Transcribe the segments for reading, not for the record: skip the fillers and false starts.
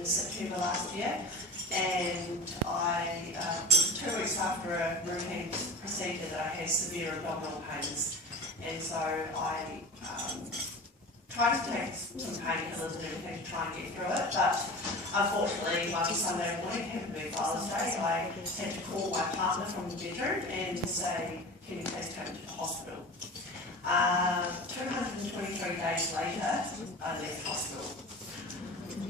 in September last year, and it was 2 weeks after a routine procedure that I had severe abdominal pains, and so I tried to take some painkillers and everything to try and get through it, but unfortunately one Sunday morning, happened to be Father's Day, I had to call my partner from the bedroom and say, can you please take me to the hospital? 223 days later, I left hospital.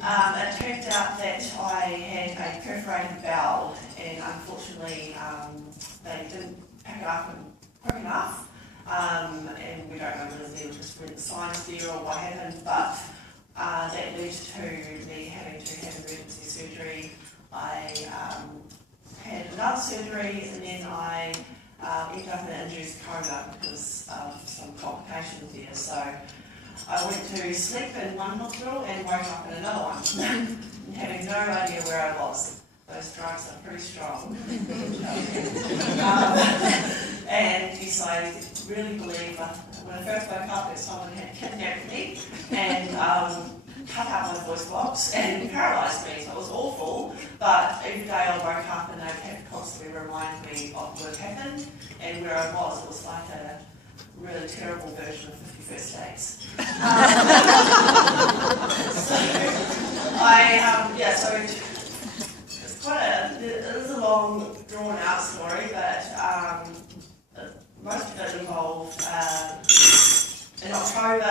It turned out that I had a perforated bowel, and unfortunately they didn't pick it up quick enough, and we don't know whether there were just real signs there or what happened, but that led to me having to have emergency surgery. I had another surgery, and then I ended up in an induced coma because of some complications there. So I went to sleep in one hospital and woke up in another one, having no idea where I was. Those drugs are pretty strong. And yes, I really believe when I first woke up that someone had kidnapped me and cut out my voice box and paralysed me, so it was awful, but every day I woke up and they'd have to constantly remind me of what had happened and where I was. It was like a really terrible version of 50 First Dates. So it's it is a long, drawn out story, but most of it involved in October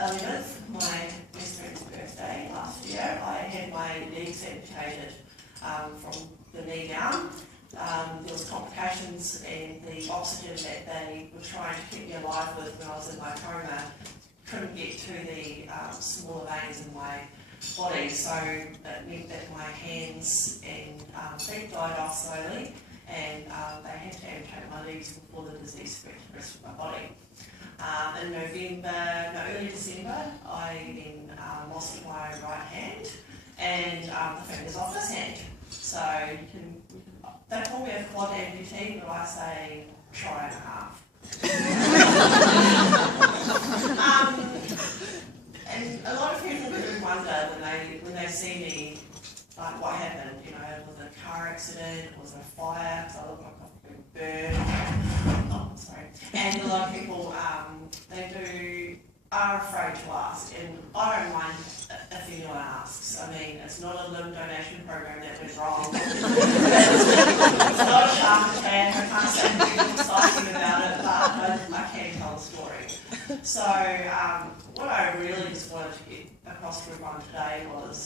11th, my best friend's birthday last year. I had my legs amputated from the knee down. There was complications, and the oxygen that they were trying to keep me alive with when I was in my coma couldn't get to the smaller veins in my body, so that meant that my hands and feet died off slowly, and they had to amputate my legs before the disease spread to the rest of my body. In early December, I then lost my right hand and the fingers off this hand. So they call me a quad amputee, but I say try and a half. And a lot of people do wonder when they see me, like what happened, was it a car accident, was it a fire, because I look like I've been burned. Oh, sorry. And a lot of people, are afraid to ask, and I don't mind if anyone asks. I mean, it's not a limb donation program that went wrong. It's not a shark attack. I can't say anything exciting about it, but I can tell a story. So what I really just wanted to get across to everyone today was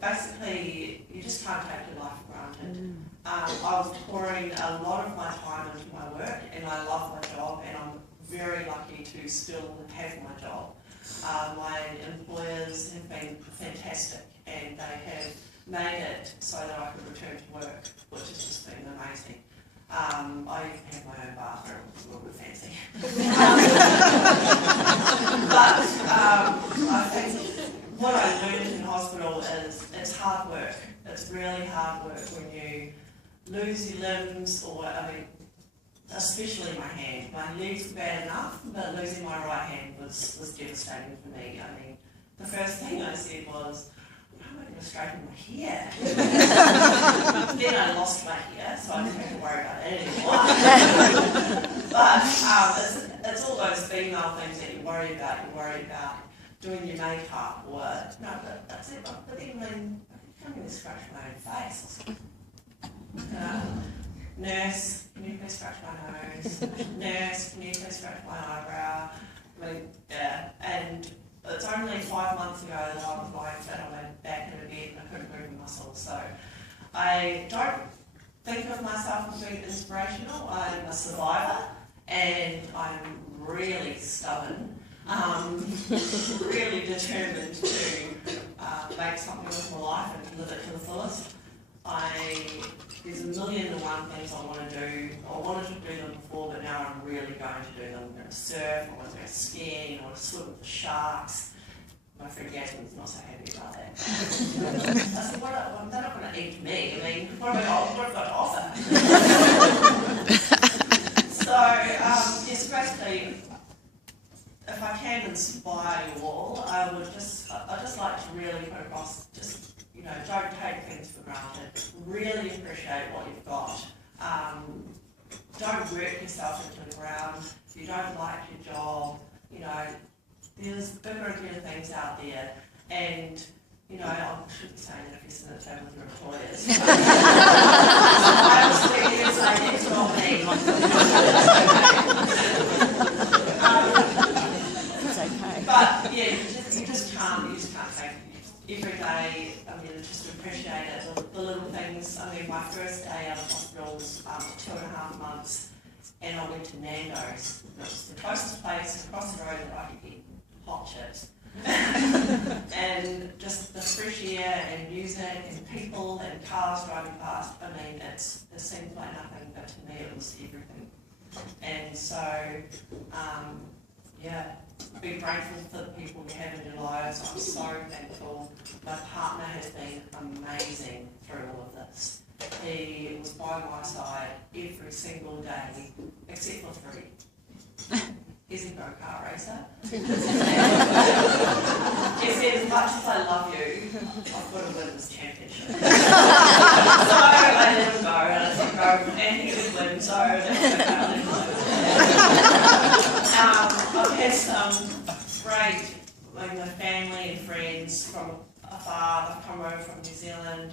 basically you just can't take your life for granted. I was pouring a lot of my time into my work, and I love my job, and I'm very lucky to still have my job. My employers have been fantastic, and they have made it so that I could return to work, which has just been amazing. I have my own bathroom, it's a little bit fancy. But I think what I learned in hospital is it's hard work. It's really hard work when you lose your limbs, especially my hand. My legs were bad enough, but losing my right hand was devastating for me. I mean, the first thing I said was, how am I going to straighten my hair? Then I lost my hair, so I didn't have to worry about that anymore. But it's all those female things that you worry about. You worry about doing your makeup, or no, but that's it. But even when I'm going to scratch my own face, nurse, can you please scratch my nose? Nurse, can you please scratch my eyebrow? And it's only 5 months ago that I was lying flat on my back in a bed and I couldn't move a muscle. So I don't think of myself as being inspirational. I'm a survivor, and I'm really stubborn, really determined to make something of my life and live it to the fullest. There's a million and one things I want to do. I wanted to do them before, but now I'm really going to do them. I'm going to surf, I want to go skiing, I want to swim with the sharks. My friend Yasmin's not so happy about that. I said, they're not going to eat me. I mean, what have I got to offer? So, yes, basically, if if I can inspire you all, I'd just like to really put across, just, you know, don't take things for granted. Really appreciate what you've got. Don't work yourself into the ground. If you don't like your job, you know, there's bigger and better things out there. And, you know, I shouldn't be saying that if you're sitting at the table with your employers. I was thinking it's like, it's not me. It's okay. But yeah, you just can't take every day. I mean, just appreciate it. The little things. I mean, my first day out of hospital was 2.5 months, and I went to Nando's. It was the closest place across the road that I could get hot chips. And just the fresh air and music and people and cars driving past. I mean, it seemed like nothing, but to me it was everything. And so, yeah, be grateful for the people you have in your lives. I'm so thankful. My partner has been amazing through all of this. He was by my side every single day, except for 3. He's a go-kart racer. He said, as much as I love you, I've got to win this championship. So I let him go, and I said, go, and he would win, so that's okay, I let him go. I've had some great, like my family and friends from afar. They've come over from New Zealand.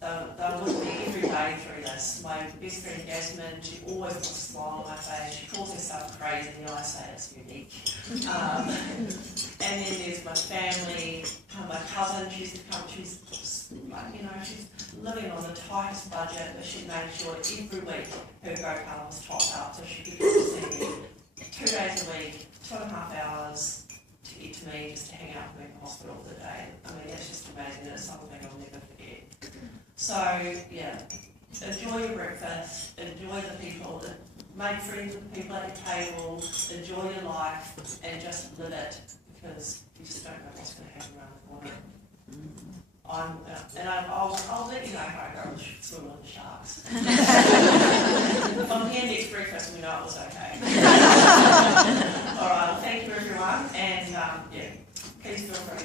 They're with me every day through this. My best friend Jasmine, she always puts a smile on my face. She calls herself crazy, and I say it's unique. And then there's my family, my cousin. She's like, you know, she's living on the tightest budget, but she made sure every week her go-kart was topped up so she could get to see me 2 days a week, 2.5 hours to get to me, just to hang out with me in the hospital for the day. I mean, it's just amazing. It's something I'll never forget. So, yeah, enjoy your breakfast, enjoy the people, make friends with the people at your table, enjoy your life, and just live it, because you just don't know what's going to happen around the corner. I'll let you know how I go swimming with the sharks. If I'm here next breakfast, we know it was okay. All right, well, thank you everyone, and yeah, please feel free to